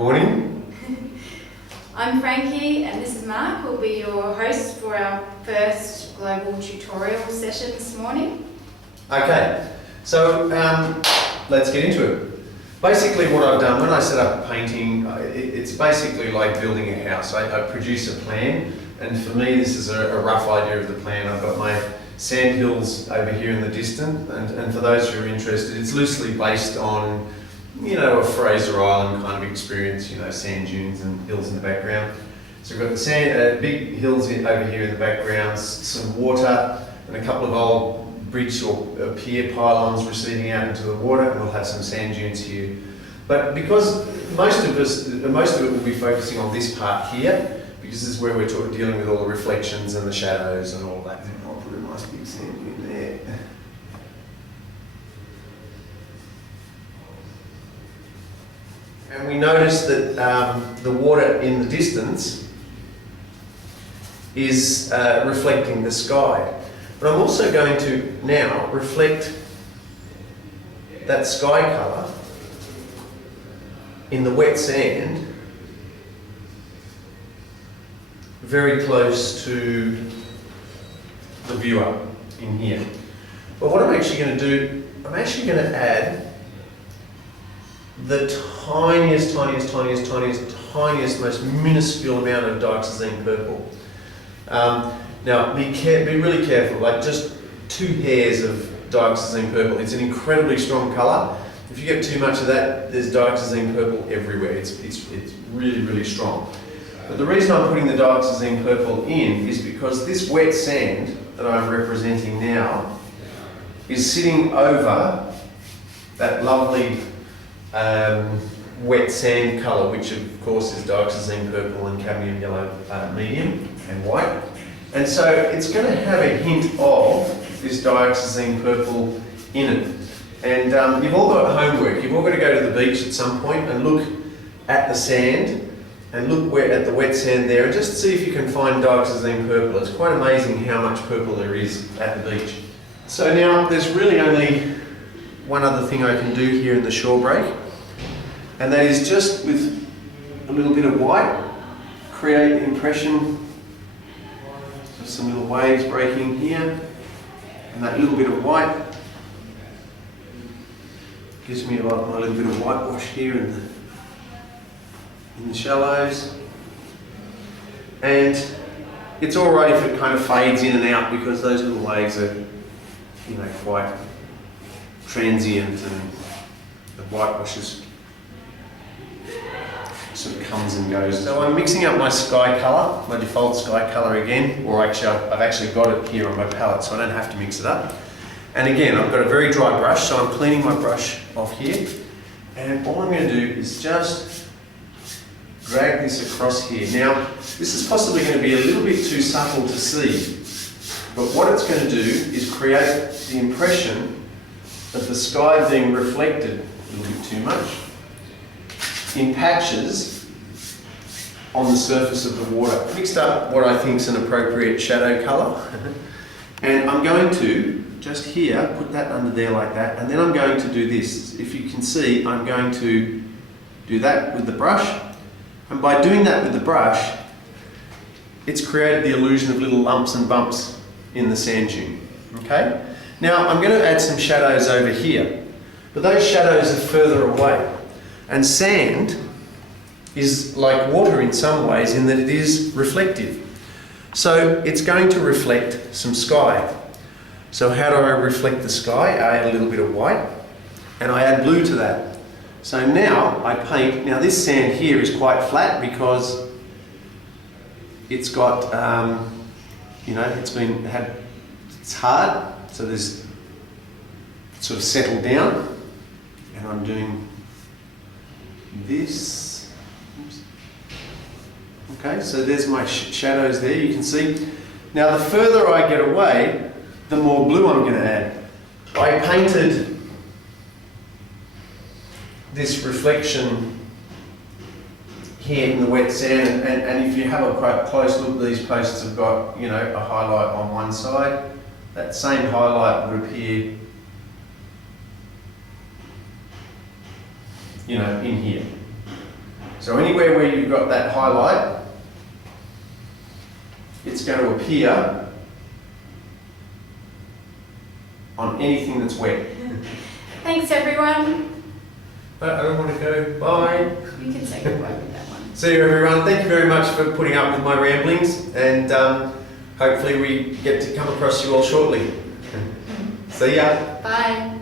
morning. I'm Frankie and this is Mark, who will be your host for our first global tutorial session this morning. Okay, so let's get into it. Basically what I've done when I set up painting, it's basically like building a house. I produce a plan, and for me this is a rough idea of the plan. I've got my sand hills over here in the distance, and for those who are interested, it's loosely based on, you know, a Fraser Island kind of experience, you know, sand dunes and hills in the background. So we've got the sand, big hills over here in the background, some water, and a couple of old bridge or pier pylons receding out into the water, and we'll have some sand dunes here. But because most of it will be focusing on this part here, because this is where we're dealing with all the reflections and the shadows and all that. I'll put a nice big sand dune there. And we notice that the water in the distance is reflecting the sky. But I'm also going to now reflect that sky colour in the wet sand very close to the viewer in here. But what I'm actually going to do, I'm actually going to add the tiniest, most minuscule amount of dioxazine purple. Now, be really careful, like just 2 hairs of dioxazine purple. It's an incredibly strong colour. If you get too much of that, there's dioxazine purple everywhere. It's really, really strong. But the reason I'm putting the dioxazine purple in is because this wet sand that I'm representing now is sitting over that lovely wet sand colour, which of course is dioxazine purple and cadmium yellow medium and white. And so it's going to have a hint of this dioxazine purple in it. And you've all got homework. You've all got to go to the beach at some point and look at the sand and look at the wet sand there and just see if you can find dioxazine purple. It's quite amazing how much purple there is at the beach. So now there's really only one other thing I can do here in the shore break, and that is just with a little bit of white, create the impression of some little waves breaking here, and that little bit of white gives me my little bit of whitewash here in the shallows. And it's alright if it kind of fades in and out, because those little waves are, you know, quite transient, and the whitewash is sort of comes and goes. So I'm mixing up my sky colour, my default sky colour again, or actually I've actually got it here on my palette, so I don't have to mix it up. And again, I've got a very dry brush, so I'm cleaning my brush off here, and all I'm going to do is just drag this across here. Now, this is possibly going to be a little bit too subtle to see, but what it's going to do is create the impression of the sky being reflected a little bit too much in patches on the surface of the water. Mixed up what I think is an appropriate shadow colour, and I'm going to just here put that under there like that, and then I'm going to do this. If you can see, I'm going to do that with the brush, and by doing that with the brush, it's created the illusion of little lumps and bumps in the sand dune. Okay? Now I'm going to add some shadows over here, but those shadows are further away. And sand is like water in some ways, in that it is reflective. So it's going to reflect some sky. So how do I reflect the sky? I add a little bit of white, and I add blue to that. So now I paint. Now this sand here is quite flat because it's got, you know, it's hard, so there's sort of settled down, and I'm doing this. Oops. Okay, so there's my shadows there, you can see. Now the further I get away, the more blue I'm going to add. I painted this reflection here in the wet sand, and if you have a quite close look, these posts have got, you know, a highlight on one side. That same highlight would appear, you know, in here. So anywhere where you've got that highlight, it's going to appear on anything that's wet. Thanks everyone. I don't want to go. Bye. You can say goodbye with that one. See you everyone. Thank you very much for putting up with my ramblings, and hopefully we get to come across you all shortly. See ya. Bye.